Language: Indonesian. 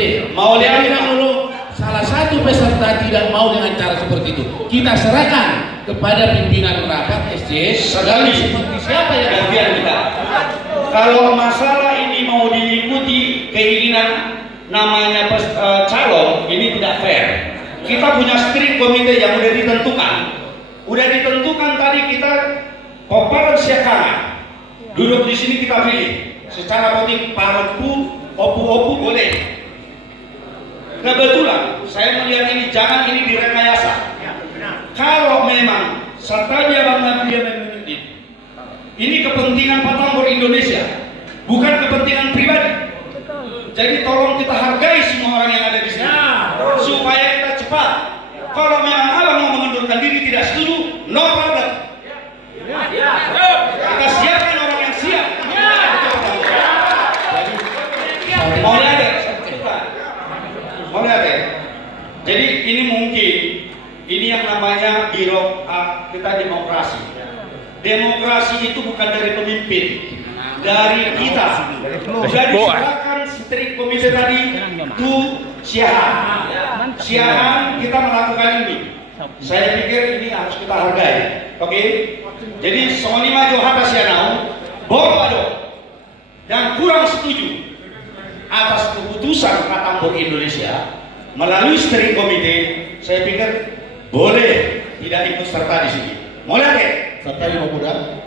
SD. Mau lihat Jangan dulu salah satu peserta tidak mau dengan cara seperti itu. Kita serahkan kepada pimpinan rapat SD. Sekali. Seperti siapa yang Gantian kita. Kalau masalah ini mau diikuti keinginan namanya calon, ini tidak fair. Kita punya steering komite yang udah ditentukan. Udah ditentukan tadi kita Paparan Siakangan. Duduk di sini kita pilih. Secara voting parpu, opu-opu boleh. Kebetulan saya melihat ini, jangan ini direkayasa. Kalau memang Satya Bang Nabi Menunjuk, ini kepentingan Patambor Indonesia, bukan kepentingan pribadi. Jadi tolong kita hargai semua orang yang ada di sini, supaya kita cepat. Kalau memang abang mau mengundurkan diri tidak setuju, no problem. Kita siapkan orang yang siap. Mau lihat ya? Mau lihat ya? Jadi ini mungkin ini yang namanya kita demokrasi. Demokrasi itu bukan dari pemimpin, dari kita. Sudah diserahkan steering komite tadi tuh Siahan. Siahan kita melakukan ini. Saya pikir ini harus kita hargai. Oke? Jadi Sonima Johata Sianau, Borwado dan kurang setuju atas keputusan Patambor Indonesia melalui steering komite, saya pikir boleh tidak ikut serta di sini. Mau lihat ya? Serta yang muda.